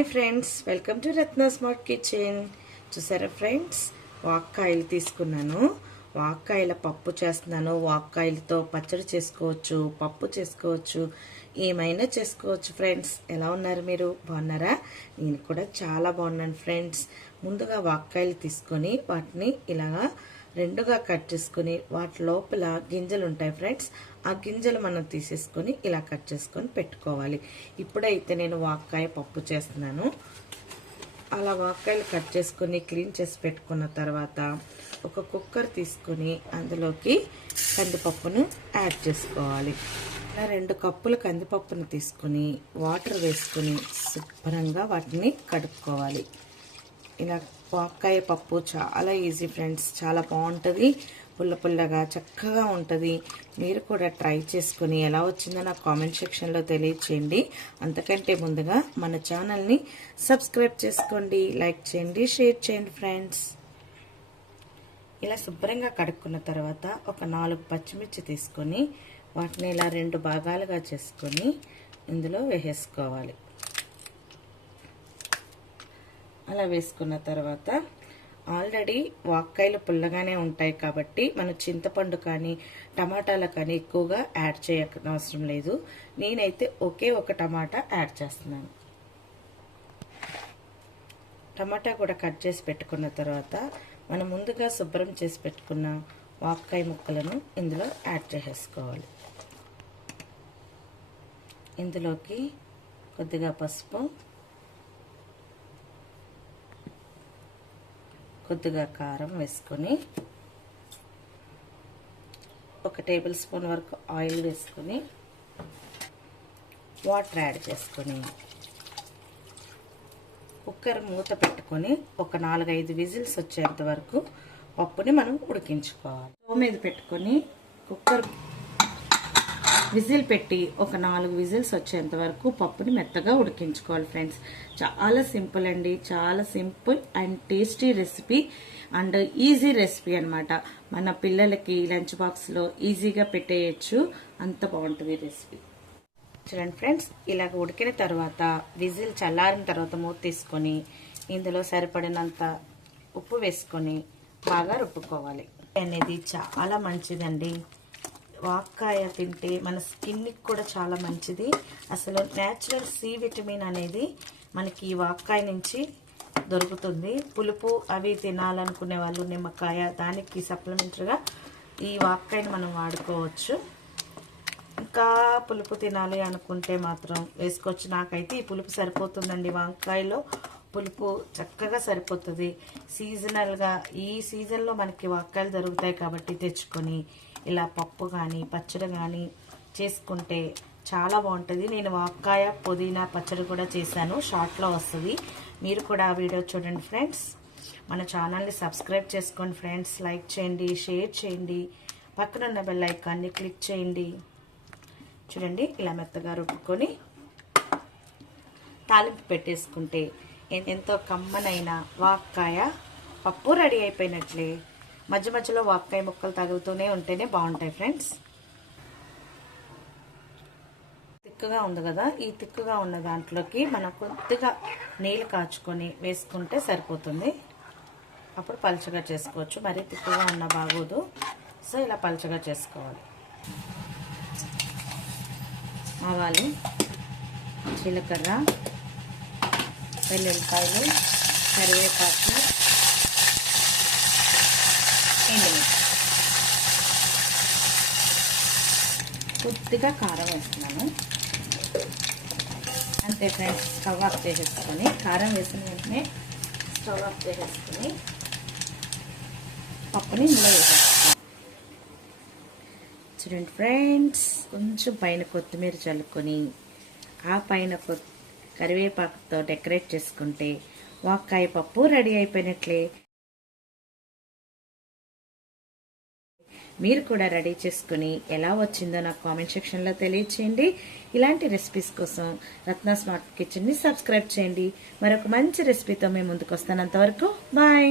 Hi friends welcome to Ratna smart kitchen. చూసారా friends వాక్కాయలు తీసుకున్నాను. వాక్కాయల పప్పు చేస్తున్నాను. వాక్కాయలతో పచ్చడి చేసుకోవచ్చు పప్పు చేసుకోవచ్చు ఏమైనా చేసుకోవచ్చు ఫ్రెండ్స్. ఎలా ఉన్నారు మీరు? బాగున్నారా? నేను కూడా చాలా బాగున్నాను ఫ్రెండ్స్. ముందుగా వాక్కాయలు తీసుకొని వాటిని ఇలాగా రెండుగా కట్ చేసుకుని వాటి లోపల గింజలు ఉంటాయి ఫ్రెండ్స్. ఆ గింజలు మనం తీసేసుకొని ఇలా కట్ చేసుకొని పెట్టుకోవాలి. ఇప్పుడైతే నేను వాక్కాయ పప్పు చేస్తున్నాను. అలా వాక్కాయలు కట్ చేసుకొని క్లీన్ చేసి పెట్టుకున్న తర్వాత ఒక కుక్కర్ తీసుకొని అందులోకి కందిపప్పును యాడ్ చేసుకోవాలి. ఇలా రెండు కప్పుల కందిపప్పును తీసుకొని వాటర్ వేసుకొని శుభ్రంగా వాటిని కడుక్కోవాలి. ఇలా వాక్కాయ పప్పు చాలా ఈజీ ఫ్రెండ్స్ చాలా బాగుంటుంది. పుల్ల పుల్లగా చక్కగా ఉంటుంది. మీరు కూడా ట్రై చేసుకుని ఎలా వచ్చిందో నాకు కామెంట్ సెక్షన్లో తెలియచేయండి. అంతకంటే ముందుగా మన ఛానల్ని సబ్స్క్రైబ్ చేసుకోండి లైక్ చేయండి షేర్ చేయండి ఫ్రెండ్స్ ఇలా శుభ్రంగా కడుక్కున్న తర్వాత ఒక నాలుగు పచ్చిమిర్చి తీసుకొని వాటిని ఇలా రెండు భాగాలుగా చేసుకొని ఇందులో వేసేసుకోవాలి. అలా వేసుకున్న తర్వాత ఆల్రెడీ వాక్కాయలు పుల్లగానే ఉంటాయి కాబట్టి మన చింతపండు కానీ టమాటాలు కానీ ఎక్కువగా యాడ్ చేయనవసరం అవసరం లేదు. నేనైతే ఒకే ఒక టమాటా యాడ్ చేస్తున్నాను. టమాటా కూడా కట్ చేసి పెట్టుకున్న తర్వాత మనం ముందుగా శుభ్రం చేసి పెట్టుకున్న వాక్కాయ ముక్కలను ఇందులో యాడ్ చేసేసుకోవాలి. ఇందులోకి కొద్దిగా పసుపు కొద్దిగా కారం వేసుకొని ఒక టేబుల్ స్పూన్ వరకు ఆయిల్ వేసుకొని వాటర్ యాడ్ చేసుకొని కుక్కర్ మూత పెట్టుకొని ఒక నాలుగైదు విజిల్స్ వచ్చేంత వరకు పప్పుని మనం ఉడికించుకోవాలి. స్టవ్ మీద పెట్టుకొని కుక్కర్ విజిల్ పెట్టి ఒక నాలుగు విజిల్స్ వచ్చేంత వరకు పప్పుని మెత్తగా ఉడికించుకోవాలి ఫ్రెండ్స్. చాలా సింపుల్ అండి. చాలా simple and tasty recipe and easy recipe అనమాట మన పిల్లలకి లంచ్ బాక్స్లో ఈజీగా పెట్టేయచ్చు. అంత బాగుంటుంది రెసిపీ. చూడండి ఫ్రెండ్స్ ఇలాగ ఉడికిన తర్వాత విజిల్ చల్లారిన తర్వాత మూత తీసుకొని ఇందులో సరిపడినంత ఉప్పు వేసుకొని బాగా రుబ్బుకోవాలి. అనేది చాలా మంచిదండి. వాక్కాయ తింటే మన స్కిన్కి కూడా చాలా మంచిది. అసలు న్యాచురల్ సి విటమిన్ అనేది మనకి ఈ వాక్కాయ నుంచి దొరుకుతుంది. పులుపు అవి తినాలనుకునే వాళ్ళు నిమ్మకాయ దానికి సప్లిమెంటరీగా ఈ వాక్కాయని మనం వాడుకోవచ్చు. ఇంకా పులుపు తినాలి అనుకుంటే మాత్రం వేసుకోవచ్చు. నాకైతే ఈ పులుపు సరిపోతుందండి వంకాయలో పులుపు చక్కగా సరిపోతుంది. సీజనల్గా ఈ సీజన్లో మనకి వంకాయలు దొరుకుతాయి కాబట్టి తెచ్చుకొని ఇలా పప్పు కానీ పచ్చడి కానీ చేసుకుంటే చాలా బాగుంటుంది. నేను వాక్కాయ పుదీనా పచ్చడి కూడా చేశాను. షార్ట్లో వస్తుంది. మీరు కూడా ఆ వీడియో చూడండి ఫ్రెండ్స్. మన ఛానల్ని సబ్స్క్రైబ్ చేసుకోండి ఫ్రెండ్స్ లైక్ చేయండి షేర్ చేయండి. పక్కన ఉన్న బెల్ ఐకాన్ని క్లిక్ చేయండి. చూడండి ఇలా మెత్తగా రుబ్బుకొని తాలింపు పెట్టేసుకుంటే ఎంతో కమ్మనైన వాక్కాయ పప్పు రెడీ అయిపోయినట్లే. మధ్య మధ్యలో వాపకాయ ముక్కలు తగులుతూనే ఉంటేనే బాగుంటాయి ఫ్రెండ్స్ తిక్కుగా ఉంది కదా ఈ తిక్కుగా ఉన్న దాంట్లోకి మనం కొద్దిగా నీళ్ళు కాచుకొని వేసుకుంటే సరిపోతుంది. అప్పుడు పలుచగా చేసుకోవచ్చు. మరీ తిక్కుగా ఉన్న బాగోదు. సో ఇలా పలుచగా చేసుకోవాలి. ఆవాలు జీలకర్ర వెల్లుల్లిపాయలు కరివేపాకు ఎండుమిర్చి కొద్దిగా కారం వేస్తున్నాను. అంతే ఫ్రెండ్స్ స్టవ్ ఆఫ్ చేసేసుకొని కారం వేసిన వెంటనే స్టవ్ ఆఫ్ చేసేసుకొని పప్పుని ఇందులో వేసేస్తాను చూడండి ఫ్రెండ్స్ కొంచెం పైన కొత్తిమీర చల్లుకొని ఆ పైన కరివేపాకుతో డెకరేట్ చేసుకుంటే వాక్కాయ పప్పు రెడీ అయిపోయినట్లే. మీరు కూడా రెడీ చేసుకుని ఎలా వచ్చిందో నాకు కామెంట్ సెక్షన్లో తెలియచేయండి. ఇలాంటి రెసిపీస్ కోసం రత్న స్మార్ట్ కిచెన్ని సబ్స్క్రైబ్ చేయండి. మరొక మంచి రెసిపీతో మేము ముందుకు వస్తాను అంతవరకు బాయ్